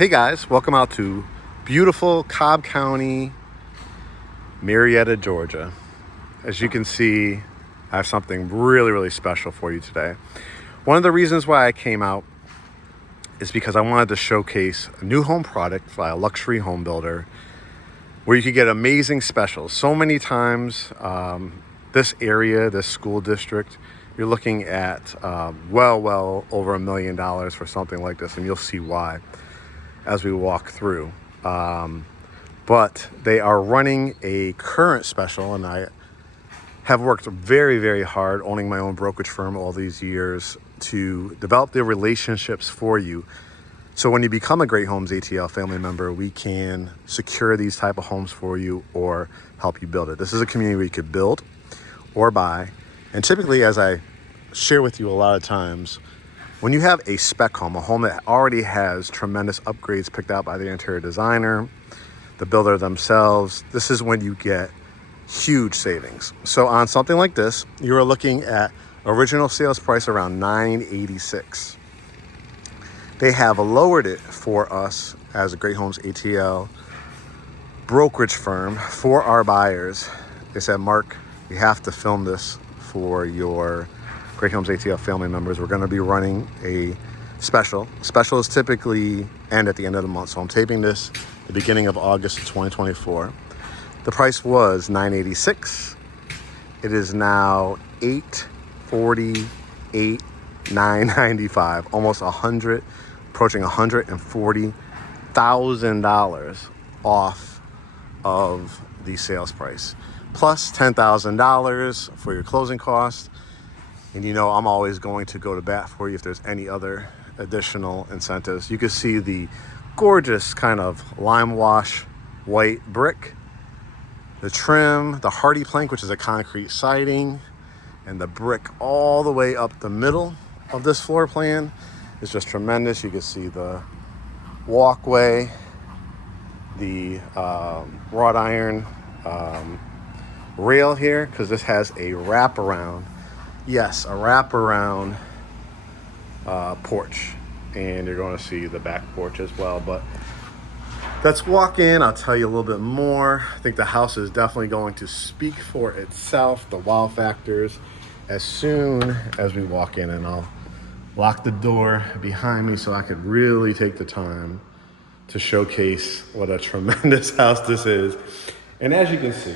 Hey guys, welcome out to beautiful Cobb County, Marietta, Georgia. As you can see, I have something really special for you today. One of the reasons why I came out is because I wanted to showcase a new home product by a luxury home builder where you could get amazing specials. So many times, this area, this school district, you're looking at well over $1 million for something like this, and you'll see why as we walk through. But they are running a current special, and I have worked very hard owning my own brokerage firm all these years to develop the relationships for you. So when you become a Great Homes ATL family member, we can secure these type of homes for you or help you build it. This is a community where you could build or buy. And typically, as I share with you a lot of times, when you have a spec home, a home that already has tremendous upgrades picked out by the interior designer, the builder themselves, this is when you get huge savings. So on something like this, you are looking at original sales price around $986. They have lowered it for us as a Great Homes ATL brokerage firm for our buyers. They said, Mark, you have to film this for your Great Homes ATL family members. We're going to be running a special. Specials typically end at the end of the month. So I'm taping this the beginning of August of 2024. The price was $986. It is now $848, $995, almost $100, approaching $140,000 off of the sales price, plus $10,000 for your closing costs. And you know I'm always going to go to bat for you if there's any other additional incentives. You can see the gorgeous kind of lime wash white brick, the trim, the hardy plank, which is a concrete siding, and the brick all the way up the middle of this floor plan is just tremendous. You can see the walkway, the wrought iron rail here, because this has a wraparound. Yes, a wraparound porch, and you're going to see the back porch as well. But let's walk in. I'll tell you a little bit more. I think the house is definitely going to speak for itself, the wow factors, as soon as we walk in. And I'll lock the door behind me so I could really take the time to showcase what a tremendous house this is. And as you can see,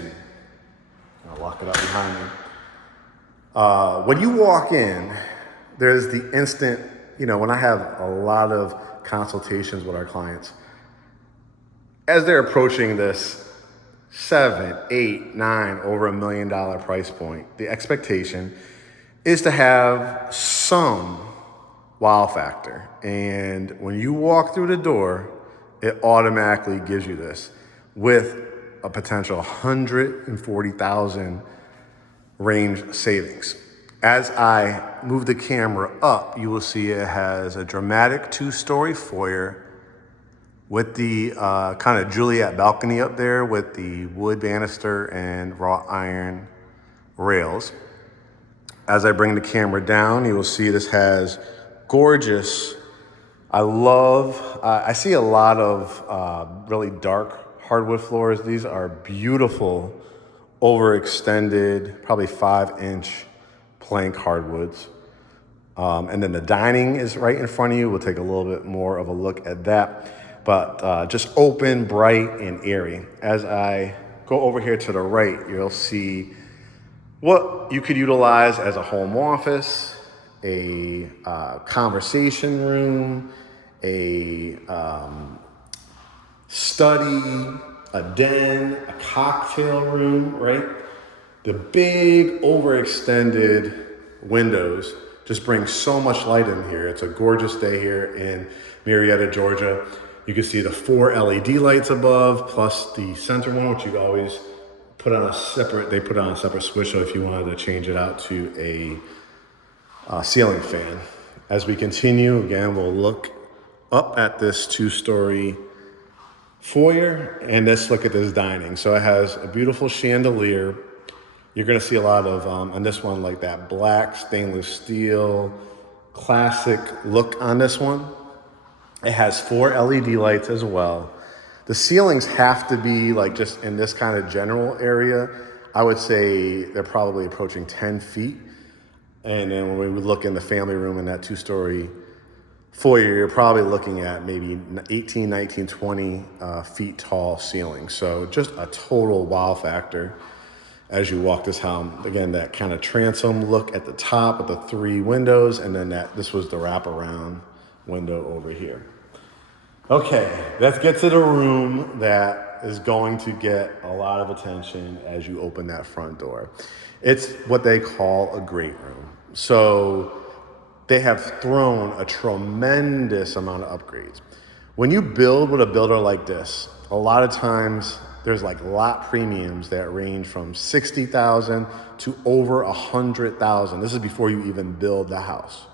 I'll lock it up behind me. When you walk in, there's the instant, when I have a lot of consultations with our clients, as they're approaching this 7, 8, 9, over $1 million price point, the expectation is to have some wow factor. And when you walk through the door, it automatically gives you this with a potential $140,000 range savings. As I move the camera up, you will see it has a dramatic 2-story foyer with the kind of Juliet balcony up there with the wood banister and wrought iron rails. As I bring the camera down, you will see this has gorgeous, I see a lot of really dark hardwood floors. These are beautiful, overextended, probably 5-inch plank hardwoods. And then the dining is right in front of you. We'll take a little bit more of a look at that. But just open, bright, and airy. As I go over here to the right, you'll see what you could utilize as a home office, a conversation room, a study, a den, a cocktail room, right? The big overextended windows just bring so much light in here. It's a gorgeous day here in Marietta, Georgia. You can see the 4 LED lights above, plus the center one, which you always put on a separate switch, so if you wanted to change it out to a ceiling fan. As we continue, again, we'll look up at this 2-story foyer, and let's look at this dining. So it has a beautiful chandelier. You're gonna see a lot of, on this one, like that black stainless steel, classic look on this one. It has 4 LED lights as well. The ceilings have to be like just in this kind of general area. I would say they're probably approaching 10 feet. And then when we look in the family room in that 2-story foyer, you're probably looking at maybe 18, 19, 20 feet tall ceiling. So just a total wow factor as you walk this home. Again, that kind of transom look at the top of the 3 windows, and then this was the wraparound window over here. Okay, let's get to the room that is going to get a lot of attention as you open that front door. It's what they call a great room. So they have thrown a tremendous amount of upgrades. When you build with a builder like this, a lot of times there's like lot premiums that range from $60,000 to over $100,000. This is before you even build the house.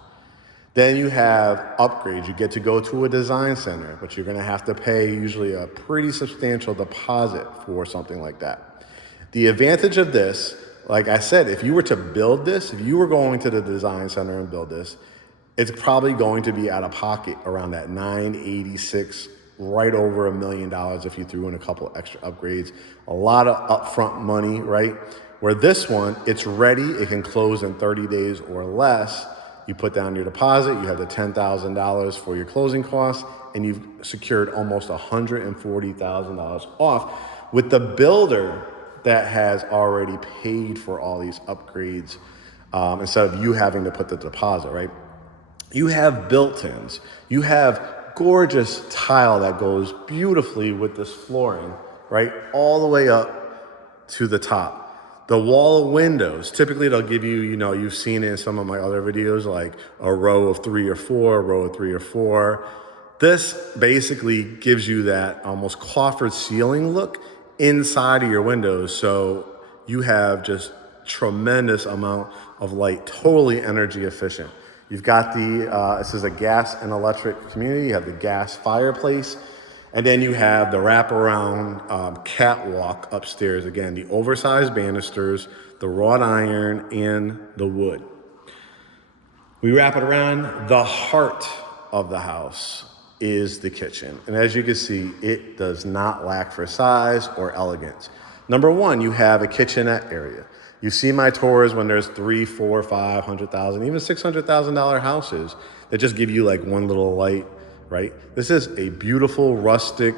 Then you have upgrades. You get to go to a design center, but you're gonna have to pay usually a pretty substantial deposit for something like that. The advantage of this, like I said, if you were to build this, if you were going to the design center and build this, it's probably going to be out of pocket around that $986, right over $1 million if you threw in a couple extra upgrades. A lot of upfront money, right? Where this one, it's ready, it can close in 30 days or less. You put down your deposit, you have the $10,000 for your closing costs, and you've secured almost $140,000 off with the builder that has already paid for all these upgrades instead of you having to put the deposit, right? You have built-ins. You have gorgeous tile that goes beautifully with this flooring, right? All the way up to the top. The wall of windows, typically they'll give you, you've seen it in some of my other videos, like a row of 3 or 4, a row of 3 or 4. This basically gives you that almost coffered ceiling look inside of your windows. So you have just tremendous amount of light, totally energy efficient. You've got this is a gas and electric community. You have the gas fireplace. And then you have the wraparound catwalk upstairs. Again, the oversized banisters, the wrought iron, and the wood. We wrap it around. The heart of the house is the kitchen. And as you can see, it does not lack for size or elegance. Number one, you have a kitchenette area. You see my tours when there's $300,000, $400,000, $500,000, even $600,000 houses that just give you like one little light, right? This is a beautiful, rustic,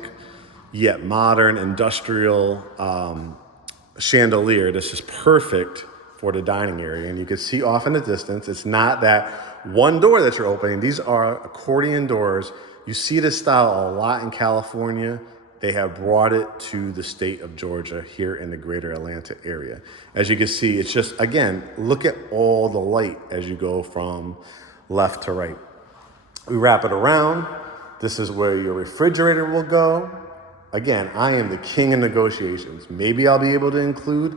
yet modern, industrial chandelier. This is perfect for the dining area. And you can see off in the distance, it's not that one door that you're opening. These are accordion doors. You see this style a lot in California. They have brought it to the state of Georgia here in the greater Atlanta area. As you can see, it's just, again, look at all the light as you go from left to right. We wrap it around. This is where your refrigerator will go. Again, I am the king of negotiations. Maybe I'll be able to include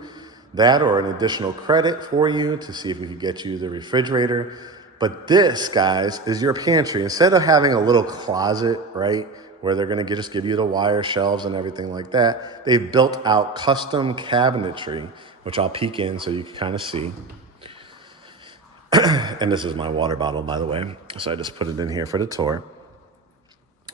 that or an additional credit for you to see if we could get you the refrigerator. But this, guys, is your pantry. Instead of having a little closet, right, where they're gonna just give you the wire shelves and everything like that, they've built out custom cabinetry, which I'll peek in so you can kind of see. And this is my water bottle, by the way. So I just put it in here for the tour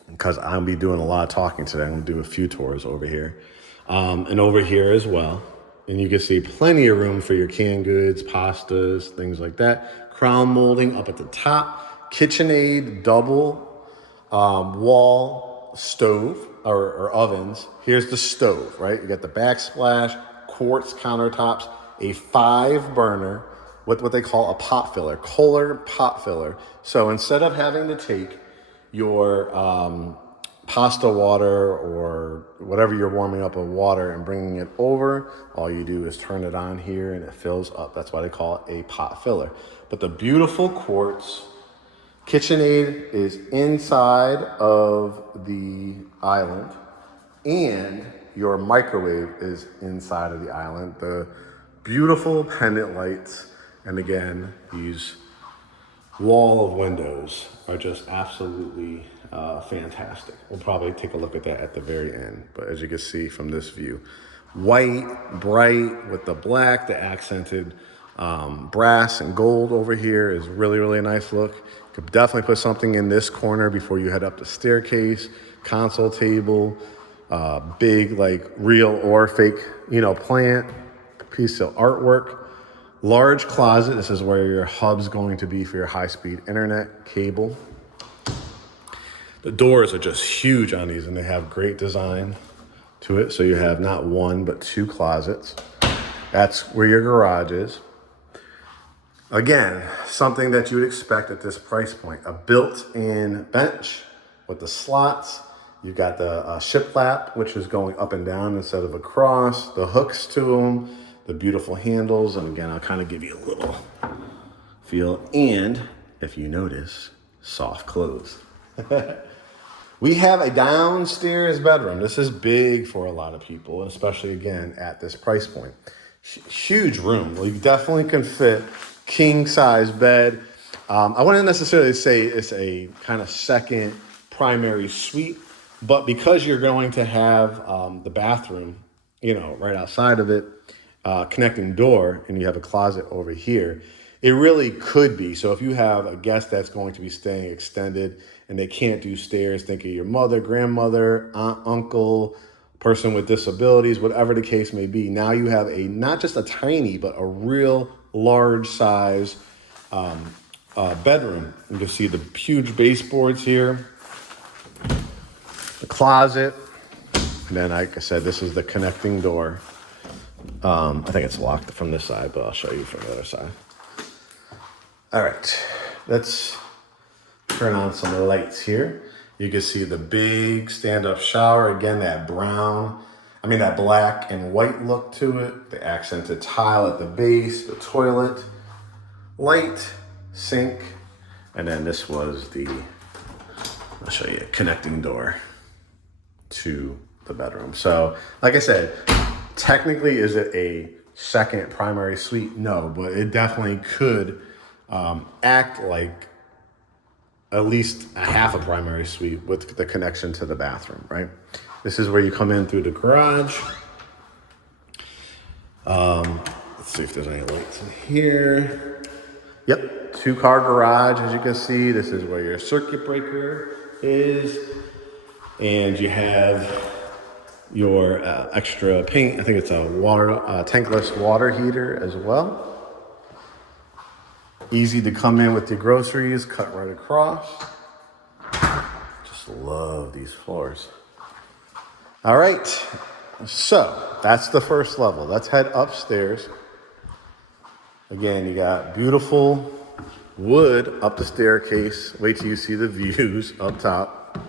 because I'll be doing a lot of talking today. I'm gonna do a few tours over here and over here as well. And you can see plenty of room for your canned goods, pastas, things like that. Crown molding up at the top. KitchenAid double wall stove or ovens. Here's the stove, right? You got the backsplash, quartz countertops, a 5-burner, what they call a pot filler, Kohler pot filler. So instead of having to take your pasta water or whatever you're warming up with water and bringing it over, all you do is turn it on here and it fills up. That's why they call it a pot filler. But the beautiful quartz KitchenAid is inside of the island, and your microwave is inside of the island. The beautiful pendant lights, and again, these wall of windows are just absolutely fantastic. We'll probably take a look at that at the very end, but as you can see from this view, white, bright with the black, the accented brass and gold over here is really, really nice look. Could definitely put something in this corner before you head up the staircase. Console table, big like real or fake, plant, piece of artwork. Large closet. This is where your hub's going to be for your high-speed internet cable. The doors are just huge on these, and they have great design to it. So you have not one, but 2 closets. That's where your garage is. Again, something that you would expect at this price point. A built-in bench with the slots. You've got the shiplap, which is going up and down instead of across. The hooks to them, the beautiful handles. And again, I'll kind of give you a little feel. And if you notice, soft close. We have a downstairs bedroom. This is big for a lot of people, especially again at this price point. Huge room. Well, you definitely can fit king size bed. I wouldn't necessarily say it's a kind of second primary suite, but because you're going to have the bathroom, right outside of it, connecting door, and you have a closet over here, it really could be. So if you have a guest that's going to be staying extended and they can't do stairs, think of your mother, grandmother, aunt, uncle, person with disabilities, whatever the case may be. Now you have not just a tiny, but a real large size bedroom. You can see the huge baseboards here, the closet, and then like I said, this is the connecting door. I think it's locked from this side, but I'll show you from the other side. All right, let's turn on some lights here. You can see the big stand-up shower. Again, that black and white look to it. The accented tile at the base, the toilet, light, sink, and then this was I'll show you, connecting door to the bedroom. So, like I said, technically, is it a second primary suite? No, but it definitely could act like at least a half a primary suite with the connection to the bathroom, right? This is where you come in through the garage. Let's see if there's any lights in here. Yep, 2-car garage, as you can see. This is where your circuit breaker is. And you have your extra paint. I think it's a tankless water heater as well. Easy to come in with your groceries, cut right across. Just love these floors. All right, so that's the first level. Let's head upstairs. Again, you got beautiful wood up the staircase. Wait till you see the views up top.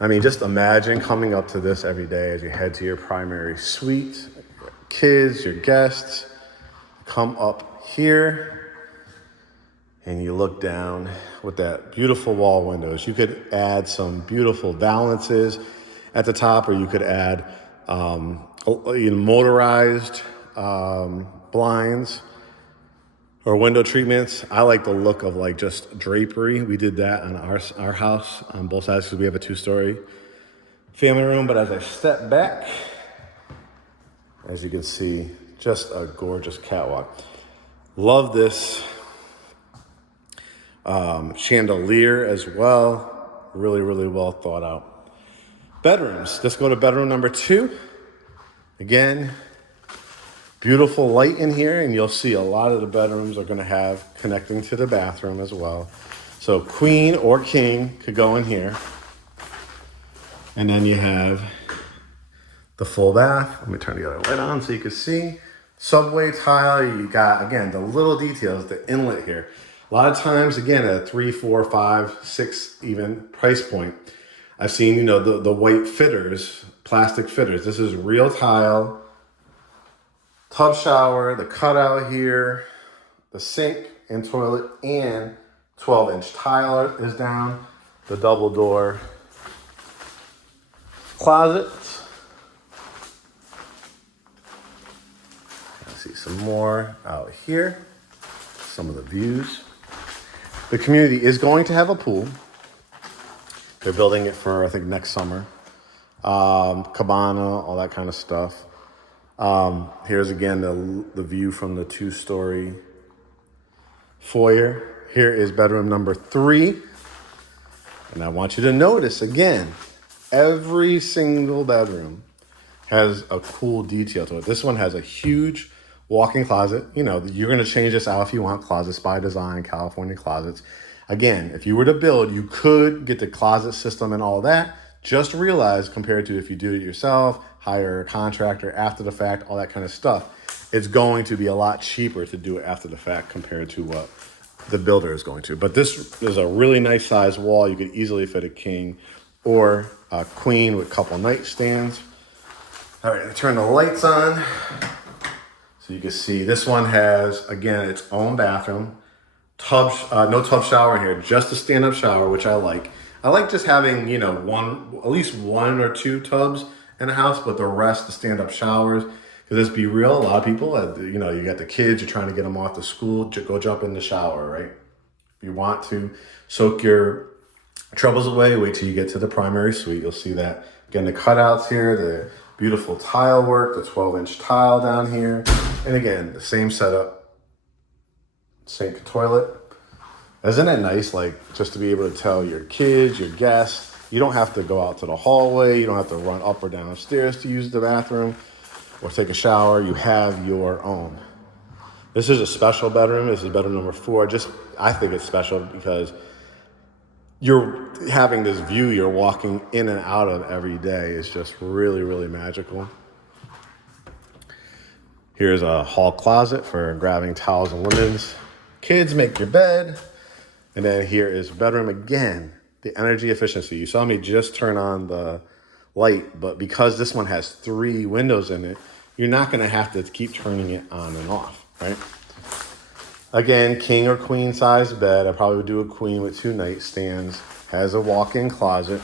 I mean, just imagine coming up to this every day as you head to your primary suite. Kids, your guests, come up here and you look down with that beautiful wall windows. You could add some beautiful valances at the top, or you could add motorized blinds or window treatments. I like the look of like just drapery. We did that on our house on both sides because we have a 2-story family room. But as I step back, as you can see, just a gorgeous catwalk. Love this chandelier as well. Really, really well thought out. Bedrooms. Let's go to bedroom number 2. Again, beautiful light in here, and you'll see a lot of the bedrooms are going to have connecting to the bathroom as well. So queen or king could go in here. And then you have the full bath. Let me turn the other light on so you can see. Subway tile. You got, again, the little details, the inlet here. A lot of times, again, at a 3, 4, 5, 6 even price point, I've seen, the white fitters, plastic fitters. This is real tile, tub shower, the cutout here, the sink and toilet, and 12-inch tile is down, the double door closet. See some more out here, some of the views. The community is going to have a pool. They're building it for, I think, next summer. Cabana, all that kind of stuff. Here's again the view from the 2-story foyer. Here is bedroom number 3. And I want you to notice again, every single bedroom has a cool detail to it. This one has a huge walk-in closet. You know, you're going to change this out if you want. Closets by Design, California Closets. Again, if you were to build, you could get the closet system and all that. Just realize, compared to if you do it yourself, hire a contractor after the fact, all that kind of stuff, it's going to be a lot cheaper to do it after the fact compared to what the builder is going to. But this is a really nice size wall. You could easily fit a king or a queen with a couple nightstands. All right, I turn the lights on. So you can see this one has, again, its own bathroom. No tub shower in here, just a stand-up shower, which I like. I like just having, you know, at least one or two tubs in a house, but the rest, the stand-up showers. Because let's be real, a lot of people, you know, you got the kids, you're trying to get them off to school, go jump in the shower, right? If you want to soak your troubles away, wait till you get to the primary suite. You'll see that. Again, the cutouts here, the beautiful tile work, the 12-inch tile down here. And again, the same setup, sink, toilet. Isn't it nice, like, just to be able to tell your kids, your guests, you don't have to go out to the hallway, you don't have to run up or down stairs to use the bathroom or take a shower. You have your own. This is a special bedroom. This is bedroom number 4. I think it's special because you're having this view you're walking in and out of every day is just really, really magical. Here's a hall closet for grabbing towels and linens. Kids, make your bed. And then here is bedroom again, the energy efficiency. You saw me just turn on the light, but because this one has 3 windows in it, you're not gonna have to keep turning it on and off, right? Again, king or queen size bed. I probably would do a queen with 2 nightstands. Has a walk-in closet,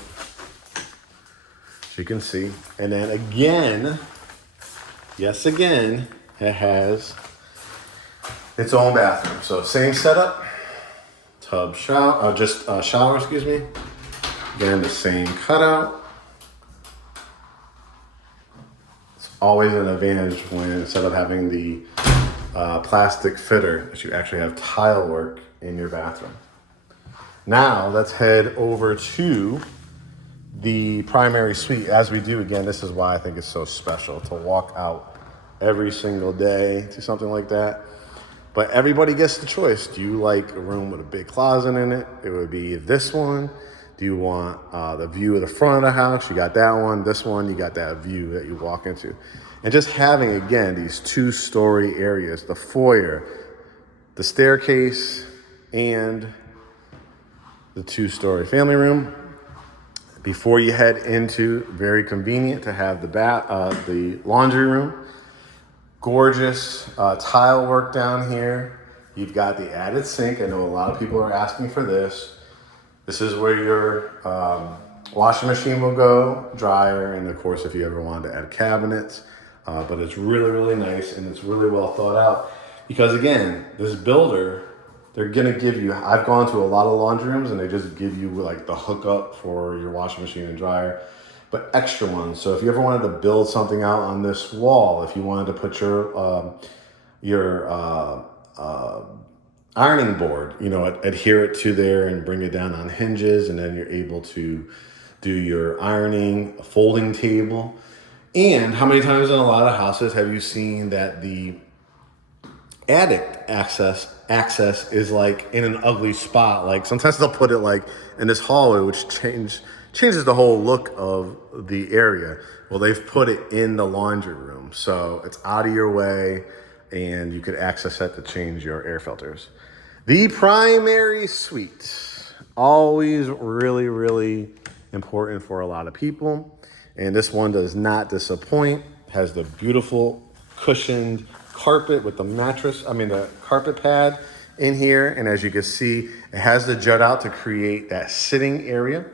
as you can see. And then again, yes, again, it has its own bathroom. So same setup, tub shower, shower, excuse me. Again, the same cutout. It's always an advantage when instead of having the plastic fitter, that you actually have tile work in your bathroom. Now let's head over to the primary suite. As we do, again, this is why I think it's so special to walk out every single day to something like that. But everybody gets the choice. Do you like a room with a big closet in it? It would be this one. Do you want the view of the front of the house? You got that one. This one, you got that view that you walk into. And just having, again, these 2-story areas, the foyer, the staircase, and the 2-story family room. Before you head into, very convenient to have the laundry room. Gorgeous tile work down here. You've got the added sink. I know a lot of people are asking for this. This is where your washing machine will go, dryer, and of course, if you ever wanted to add cabinets. But it's really, really nice, and it's really well thought out. Because again, this builder, they're gonna give you, I've gone to a lot of laundry rooms and they just give you like the hookup for your washing machine and dryer, but extra ones. So if you ever wanted to build something out on this wall, if you wanted to put your ironing board, you know, adhere it to there and bring it down on hinges, and then you're able to do your ironing, a folding table. And how many times in a lot of houses have you seen that the attic access is like in an ugly spot? Like sometimes they'll put it like in this hallway, which changes the whole look of the area. Well, they've put it in the laundry room, so it's out of your way, and you could access that to change your air filters. The primary suite, always really, really important for a lot of people. And this one does not disappoint. Has the beautiful cushioned carpet with the carpet pad in here. And as you can see, it has the jut out to create that sitting area.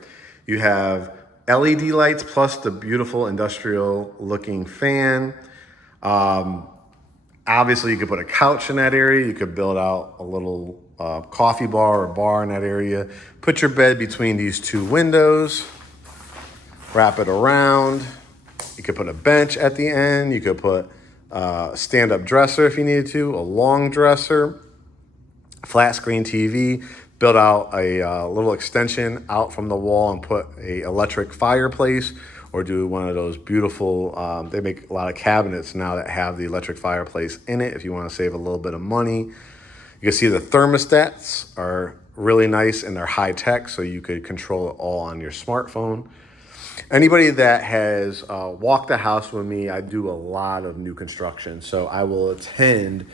You have LED lights plus the beautiful industrial looking fan. Obviously, you could put a couch in that area. You could build out a little coffee bar or bar in that area. Put your bed between these 2 windows. Wrap it around. You could put a bench at the end. You could put a stand-up dresser if you needed to, a long dresser. flat screen TV, built out a little extension out from the wall and put a electric fireplace, or do one of those beautiful, they make a lot of cabinets now that have the electric fireplace in it if you want to save a little bit of money. You can see the thermostats are really nice and they're high tech, so you could control it all on your smartphone. Anybody that has walked the house with me, I do a lot of new construction. So I will attend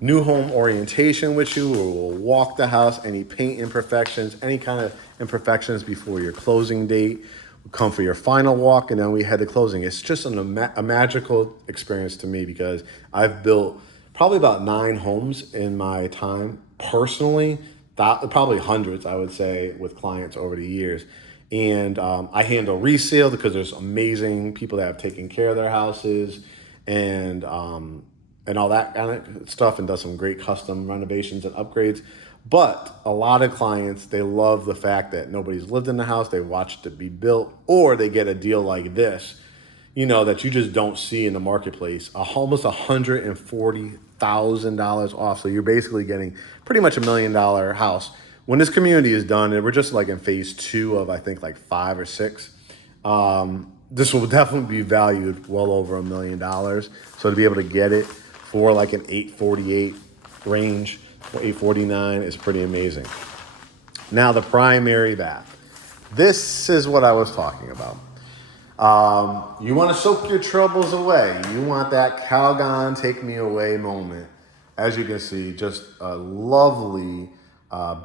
new home orientation with you, or we'll walk the house, any paint imperfections, any kind of imperfections before your closing date. We'll come for your final walk, and then we head to closing. It's just a magical experience to me, because I've built probably about 9 homes in my time personally, probably hundreds, I would say, with clients over the years. And I handle resale because there's amazing people that have taken care of their houses and all that kind of stuff, and does some great custom renovations and upgrades. But a lot of clients, they love the fact that nobody's lived in the house, they watched it be built, or they get a deal like this, that you just don't see in the marketplace, almost $140,000 off. So you're basically getting pretty much $1 million house. When this community is done, and we're just like in phase 2 of, I think, like 5 or 6, this will definitely be valued well over $1 million. So to be able to get it for like an 848 range, or 849, is pretty amazing. Now the primary bath. This is what I was talking about. You want to soak your troubles away. You want that Calgon take me away moment. As you can see, just a lovely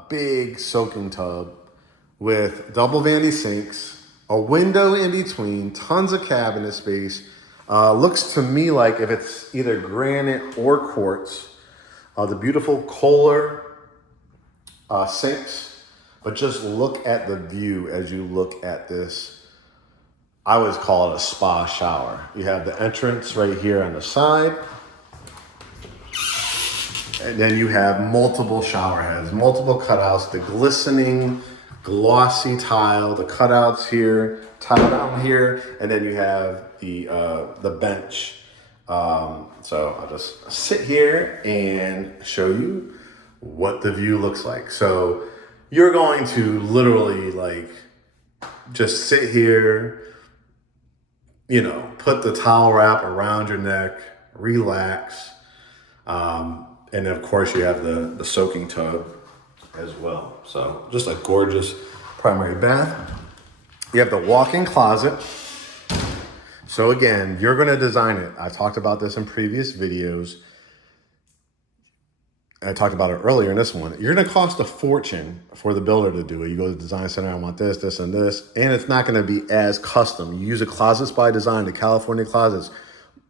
big soaking tub with double vanity sinks, a window in between, tons of cabinet space. Looks to me like if it's either granite or quartz. The beautiful Kohler sinks, but just look at the view as you look at this. I always call it a spa shower. You have the entrance right here on the side. And then you have multiple shower heads, multiple cutouts, the glistening, glossy tile, the cutouts here, tile down here, and then you have the bench. So I'll just sit here and show you what the view looks like. So you're going to literally like just sit here, put the towel wrap around your neck, relax. And then of course you have the soaking tub as well. So just a gorgeous primary bath. You have the walk-in closet. So again, you're gonna design it. I talked about this in previous videos. I talked about it earlier in this one. You're gonna cost a fortune for the builder to do it. You go to the design center, I want this, this, and this, and it's not gonna be as custom. You use a Closets by Design, the California Closets.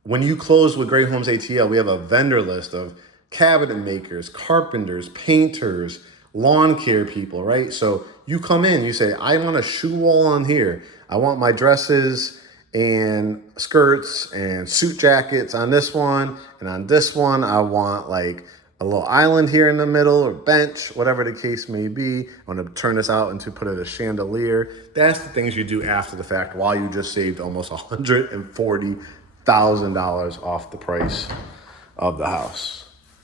When you close with GreatHomesATL, we have a vendor list of cabinet makers, carpenters, painters, lawn care people, right? So you come in, you say, I want a shoe wall on here. I want my dresses and skirts and suit jackets on this one. And on this one, I want like a little island here in the middle, or bench, whatever the case may be. I want to turn this out and to put it a chandelier. That's the things you do after the fact, while you just saved almost $140,000 off the price of the house.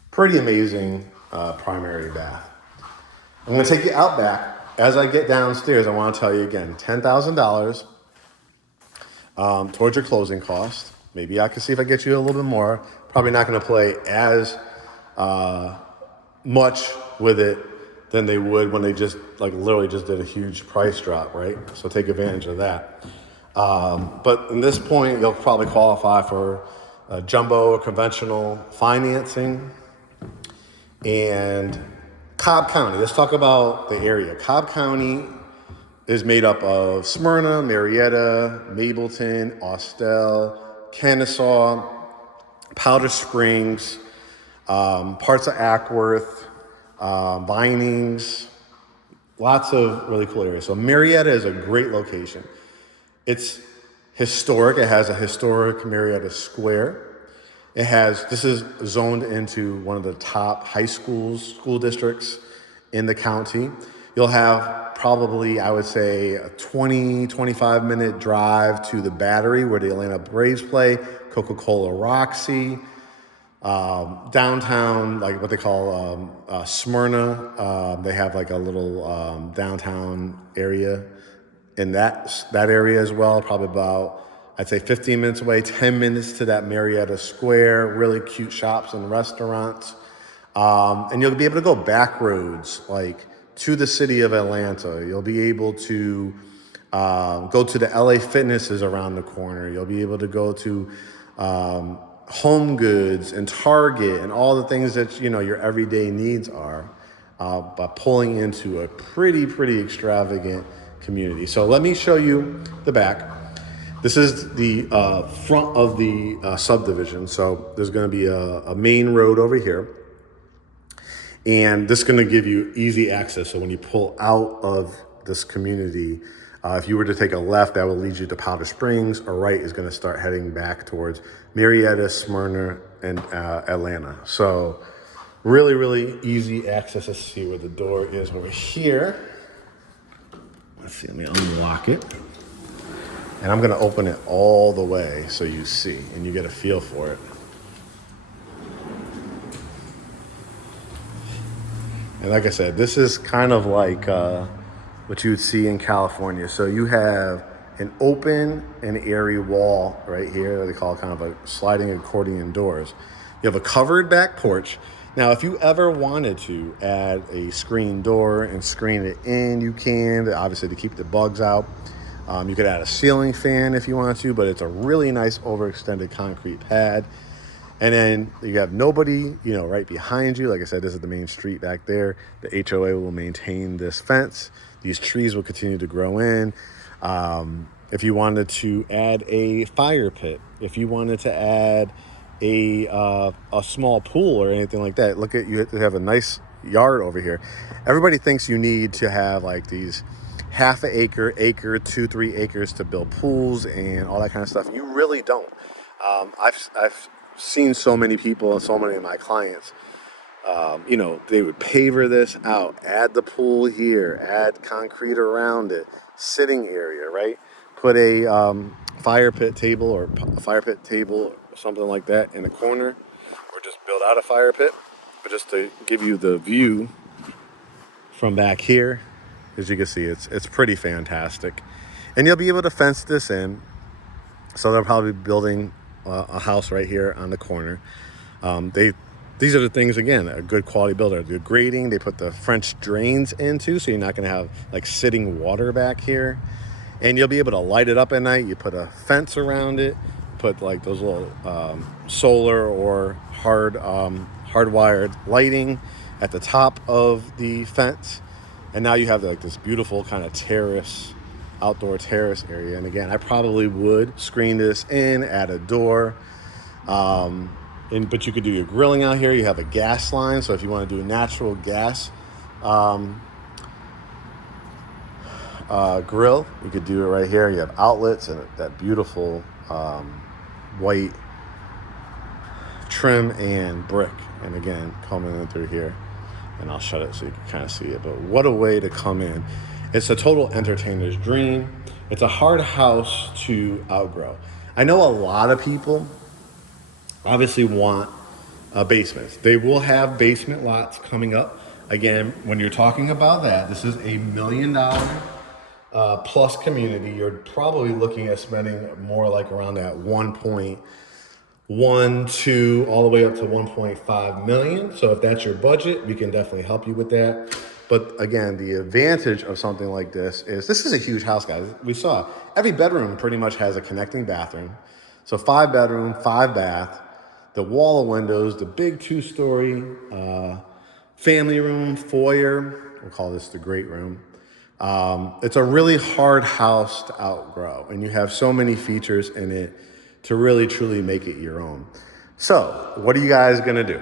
Pretty amazing primary bath. I'm gonna take you out back. As I get downstairs, I wanna tell you again, $10,000 towards your closing cost. Maybe I can see if I get you a little bit more. Probably not gonna play as much with it than they would when they just literally just did a huge price drop, right? So take advantage of that. But in this point, you'll probably qualify for jumbo or conventional financing. And Cobb County, let's talk about the area. Cobb County is made up of Smyrna, Marietta, Mableton, Austell, Kennesaw, Powder Springs, parts of Ackworth, Vinings, lots of really cool areas. So Marietta is a great location. It's historic. It has a historic Marietta Square. This is zoned into one of the top school districts in the county. You'll have probably, I would say, a 25 minute drive to the Battery where the Atlanta Braves play, Coca-Cola Roxy, Downtown, like what they call Smyrna, they have like a little downtown area in that area as well, probably about, I'd say 15 minutes away, 10 minutes to that Marietta Square, really cute shops and restaurants. And you'll be able to go back roads, like to the city of Atlanta. You'll be able to go to the LA Fitnesses around the corner. You'll be able to go to Home Goods and Target and all the things that, you know, your everyday needs are, by pulling into a pretty extravagant community. So let me show you the back. This is the front of the subdivision. So there's going to be a main road over here. And this is going to give you easy access. So when you pull out of this community, if you were to take a left, that will lead you to Powder Springs, or right is going to start heading back towards Marietta, Smyrna, and Atlanta. So really easy access. Let's see where the door is over here. Let's see, let me unlock it. And I'm going to open it all the way so you see and you get a feel for it. And like I said, this is kind of like what you would see in California. So you have an open and airy wall right here that they call kind of a sliding accordion doors. You have a covered back porch. Now, if you ever wanted to add a screen door and screen it in, you can, obviously to keep the bugs out. You could add a ceiling fan if you want to, but it's a really nice overextended concrete pad. And then you have nobody, you know, right behind you. Like I said, this is the main street back there. The HOA will maintain this fence. These trees will continue to grow in. If you wanted to add a fire pit, if you wanted to add a small pool or anything like that, look at, you have a nice yard over here. Everybody thinks you need to have like these half an acre, 2-3 acres to build pools and all that kind of stuff. You really don't. I've seen so many people and so many of my clients, you know, they would paver this out, add the pool here, add concrete around it, sitting area, right? Put a fire pit table or something like that in the corner, or just build out a fire pit. But just to give you the view from back here, as you can see, it's pretty fantastic. And you'll be able to fence this in. So they'll probably be building a house right here on the corner. These are the things, again, a good quality builder. The grading, they put the French drains into, so you're not going to have like sitting water back here. And you'll be able to light it up at night. You put a fence around it, put like those little solar or hardwired lighting at the top of the fence. And now you have like this beautiful kind of terrace, outdoor terrace area. And again, I probably would screen this in, add a door. But you could do your grilling out here. You have a gas line. So if you want to do a natural gas grill, you could do it right here. You have outlets and that beautiful white trim and brick. And again, coming in through here. And I'll shut it so you can kind of see it. But what a way to come in. It's a total entertainer's dream. It's a hard house to outgrow. I know a lot of people obviously want basements. They will have basement lots coming up. Again, when you're talking about that, this is $1 million plus community. You're probably looking at spending more like around that 1.1, all the way up to 1.5 million. So if that's your budget, we can definitely help you with that. But again, the advantage of something like this is a huge house, guys. We saw every bedroom pretty much has a connecting bathroom. So 5 bedroom, 5 bath, the wall of windows, the big 2-story family room, foyer. We'll call this the great room. It's a really hard house to outgrow, and you have so many features in it to really truly make it your own. So what are you guys gonna do?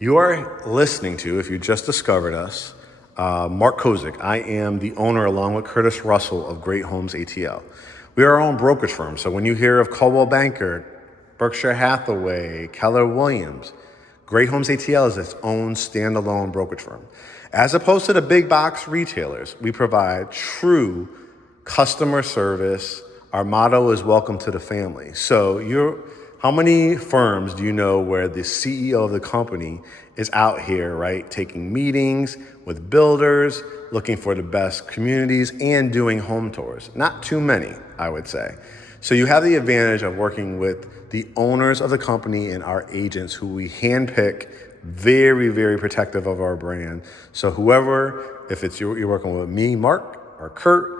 You are listening to, if you just discovered us, Mark Kozik. I am the owner, along with Curtis Russell, of GreatHomesATL. We are our own brokerage firm. So when you hear of Coldwell Banker, Berkshire Hathaway, Keller Williams, GreatHomesATL is its own standalone brokerage firm. As opposed to the big box retailers, we provide true customer service. Our motto is welcome to the family. So you're How many firms do you know where the CEO of the company is out here, right, taking meetings with builders, looking for the best communities, and doing home tours? Not too many, I would say. So you have the advantage of working with the owners of the company and our agents who we handpick, very, very protective of our brand. So whoever, if it's you're working with me, Mark, or Curt,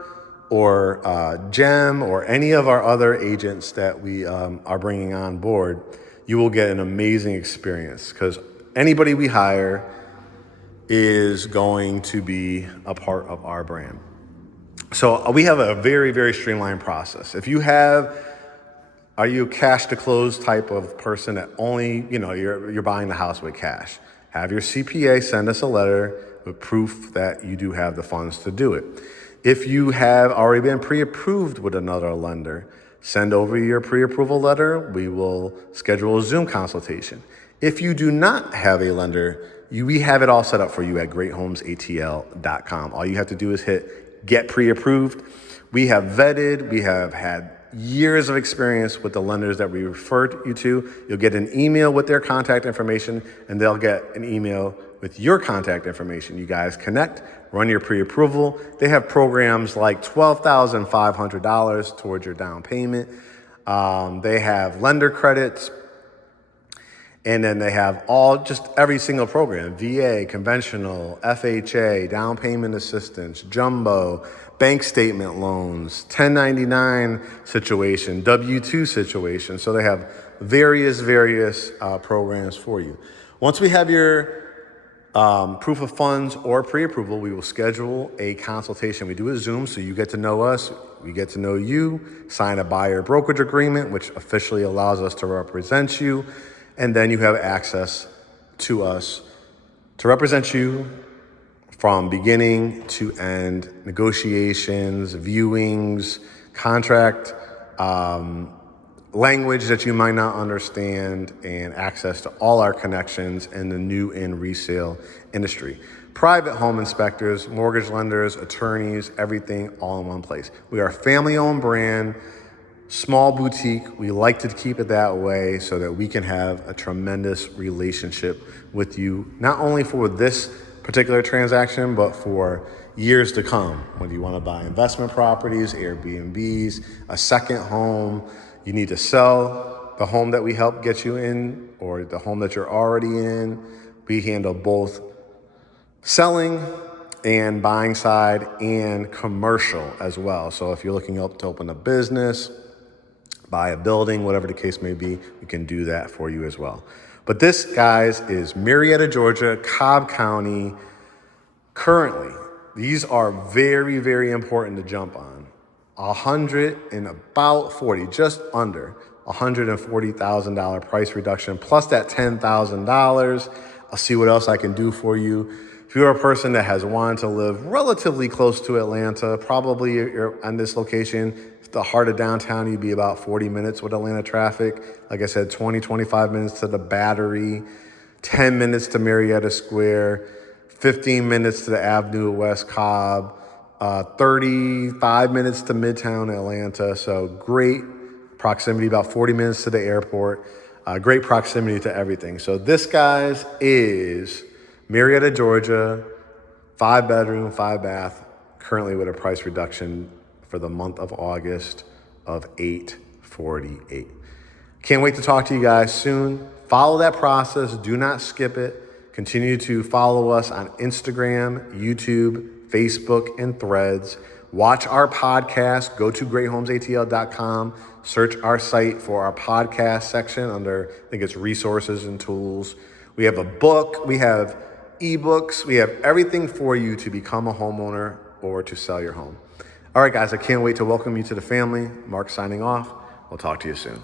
or Jem, or any of our other agents that we are bringing on board, you will get an amazing experience because anybody we hire is going to be a part of our brand. So we have a very, very streamlined process. If you are you a cash to close type of person that only, you're buying the house with cash? Have your CPA send us a letter with proof that you do have the funds to do it. If you have already been pre-approved with another lender, send over your pre-approval letter. We will schedule a Zoom consultation. If you do not have a lender, we have it all set up for you at GreatHomesATL.com. All you have to do is hit Get Pre-Approved. We have vetted, we have had years of experience with the lenders that we referred you to. You'll get an email with their contact information, and they'll get an email with your contact information. You guys connect, run your pre-approval. They have programs like $12,500 towards your down payment. They have lender credits, and then they have every single program: VA, conventional, FHA, down payment assistance, jumbo, bank statement loans, 1099 situation, W-2 situation. So they have various programs for you. Once we have your proof of funds or pre-approval, we will schedule a consultation. We do a Zoom, so you get to know us, we get to know you, sign a buyer brokerage agreement, which officially allows us to represent you, and then you have access to us to represent you from beginning to end, negotiations, viewings, contract, language that you might not understand, and access to all our connections in the new and resale industry. Private home inspectors, mortgage lenders, attorneys, everything all in one place. We are a family-owned brand, small boutique. We like to keep it that way so that we can have a tremendous relationship with you, not only for this particular transaction, but for years to come. Whether you want to buy investment properties, Airbnbs, a second home, you need to sell the home that we help get you in or the home that you're already in. We handle both selling and buying side and commercial as well. So if you're looking to open a business, buy a building, whatever the case may be, we can do that for you as well. But this, guys, is Marietta, Georgia, Cobb County. Currently, these are very, very important to jump on. Just under $140,000 price reduction, plus that $10,000. I'll see what else I can do for you. If you're a person that has wanted to live relatively close to Atlanta, probably you're on this location, the heart of downtown, you'd be about 40 minutes with Atlanta traffic. Like I said, 25 minutes to the Battery, 10 minutes to Marietta Square, 15 minutes to the Avenue of West Cobb, 35 minutes to Midtown Atlanta. So great proximity, about 40 minutes to the airport, great proximity to everything. So this, guys, is Marietta, Georgia, 5-bedroom, 5-bath, currently with a price reduction for the month of August of $848. Can't wait to talk to you guys soon. Follow that process. Do not skip it. Continue to follow us on Instagram, YouTube, Facebook, and Threads. Watch our podcast. Go to GreatHomesATL.com. Search our site for our podcast section under, I think it's resources and tools. We have a book. We have ebooks. We have everything for you to become a homeowner or to sell your home. All right, guys, I can't wait to welcome you to the family. Mark signing off. We'll talk to you soon.